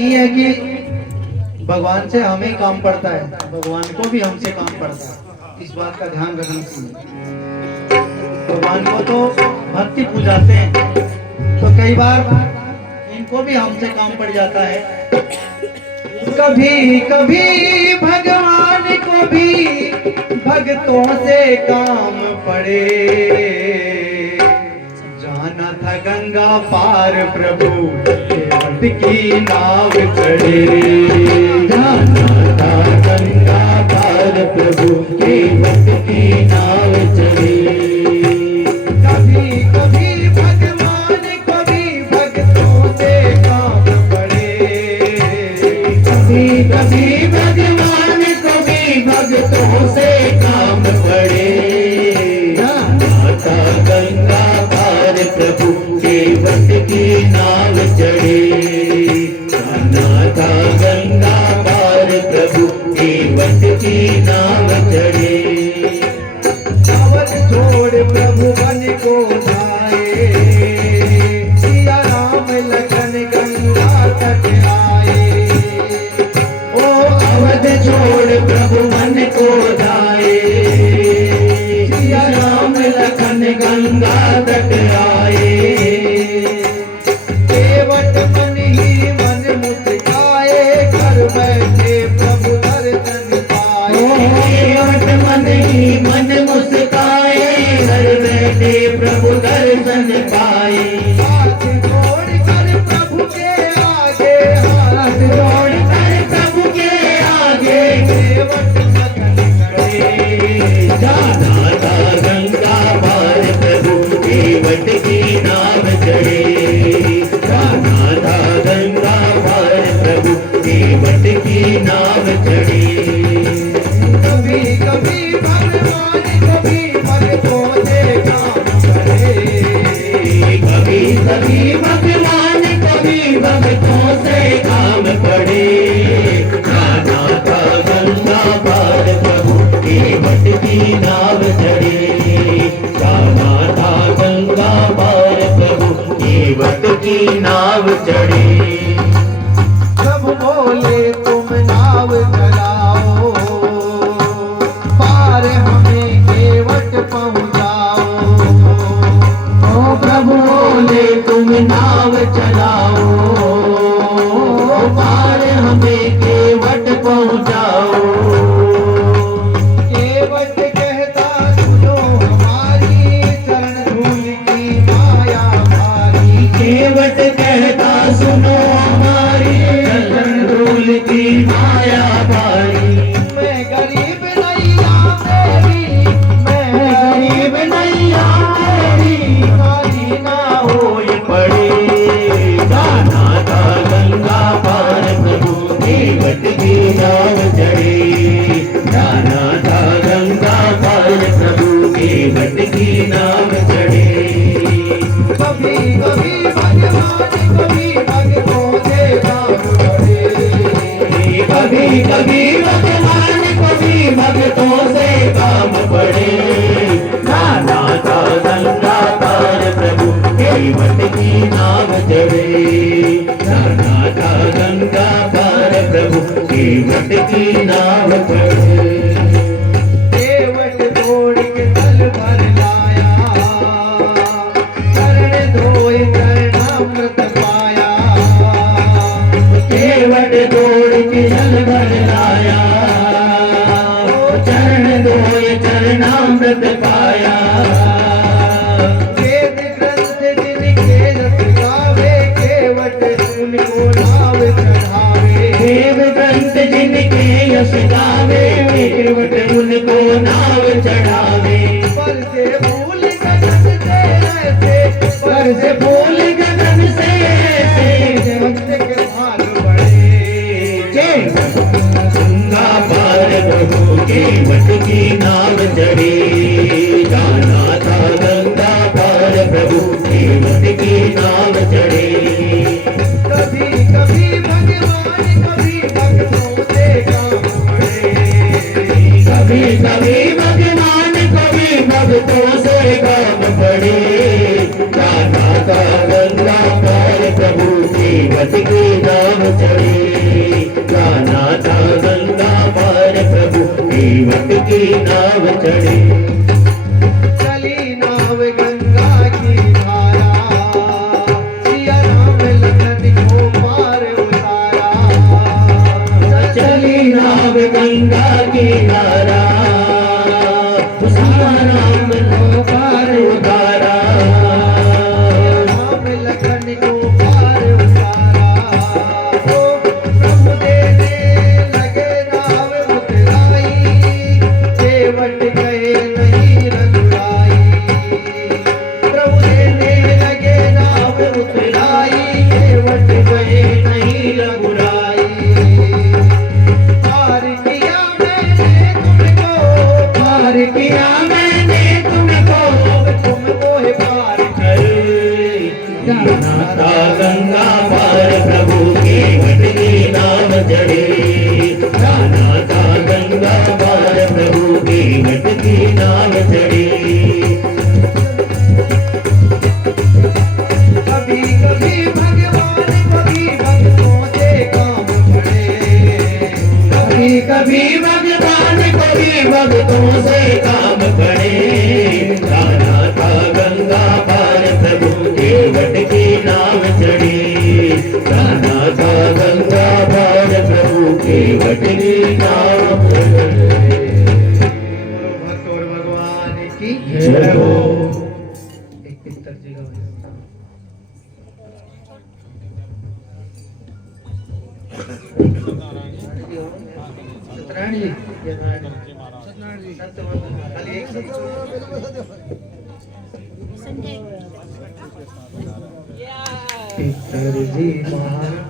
नहीं है कि भगवान से हमें काम पड़ता है, भगवान को भी हमसे काम पड़ता है। इस बात का ध्यान रखना चाहिए। भगवान को तो भक्ति पूजाते हैं, तो कई बार इनको भी हमसे काम पड़ जाता है। कभी कभी भगवान को भी भक्तों से काम पड़े, जाना था गंगा पार प्रभु केवट की नाव चढ़े, जाना था गंगा पार प्रभु केवट की नाव चढ़े। कभी कभी भगवान को भी भक्तों से काम पड़े, कभी कभी भगवान को भी भक्तों से काम पड़े, जाना था गंगा पार प्रभु केवट की नाव चढ़े, जाना था गंगा पार प्रभु केवट की नाव चढ़े। अवध छोड़ प्रभु वन को जाए, सिया राम लखन गंगा तट आए। ओ अवध छोड़ प्रभु वन को जाए, सिया राम लखन गंगा तट आए। केवट मन ही मन मुस्काए, घर बैठे प्रभु दर्शन पाए। केवट मन ही मन मुस्काए, घर बैठे प्रभु दर्शन पाए। हाथ जोड़ कर प्रभु के आगे, हाथ जोड़ कर प्रभु के आगे केवट मगन करे, जाना था गंगा पार प्रभु केवट की नाव चढ़े, जाना था गंगा पार प्रभु केवट की नाव चढ़े। कभी कभी भगवान को भी भक्तों से काम पड़े, कभी कभी भगवान को भी भक्तों से काम पड़े, जाना था गंगा पार प्रभु केवट की नाव चढ़े, जाना था गंगा पार प्रभु केवट की नाव चढ़े। प्रभु बोले तुम नाव चलाओ, पार हमें केवट पहुँचाओ। ओ प्रभु बोले तुम नाव चलाओ, पार हमें केवट पहुँचाओ। केवट कहता सुनो हमारी, चरण धूल की माया भारी। केवट कहता सुनो हमारी, चरण धूल की माया भारी। मैं गरीब नैया मेरी, मैं गरीब नैया मेरी, खाली ना होई पड़े, जाना था गंगा पार प्रभु केवट की नाव चढ़े, जाना था गंगा पार प्रभु केवट की नाव चढ़े। कभी कभी भगवान को भी भक्तों से काम पड़े, कभी कभी भगवान को भी भक्तों से काम पड़े, जाना था गंगा पार प्रभु केवट की नाव चढ़े, जाना था गंगा पार प्रभु केवट की नाव चढ़े। केवट तोड़ के तल भर लाया, चरण धोए चरणामृत पाया। केवट तोड़ के जल भर लाया, चरण धोए चरणामृत पाया। वेद ग्रंथ जिनके रस गावे, केवट उनको नाव चढ़ावे। वेद ग्रंथ जिनके यश गावे, केवट उनको नाव चढ़ावे। पर से फूल गगन से ऐसे, पर से फूल गगन से ऐसे, भक्त के भाग बढ़े। गंगा पार प्रभु केवट की नाव चढ़े, चढ़े। चली नाव गंगा की धारा, सिया राम लखन को पार उतारा। चली नाव गंगा की धारा, सिया राम को पार उतारा। राम लखन को पार उतारा। ओ प्रभु देने लगे नाव उतराई, केवट गए नहीं रघुराई। प्रभु देने लगे नाव उतराई, केवट गए नहीं रघुराई। पार किया मैंने तुमको, पार किया मैंने तुमको, तुमको है पार कर। नाथा गंगा पार प्रभु के वट की नाम चढ़े। नाथा गंगा पार प्रभु के वट की नाम चढ़े। कभी कभी भगवान कभी भक्तों से काम पड़े। कभी कभी भगवान कभी भक्तों से काम पड़े। नाथा गंगा पार प्रभु के वट की नाम चढ़े। नाथा गंगा पार प्रभु के वट की नाम चढ़े। भक्त और भगवान की जय हो। एक पितर जी का सत्यनारायण जी, सत्यनारायण जी, संत वंदना, खाली एक पितर जी महाराज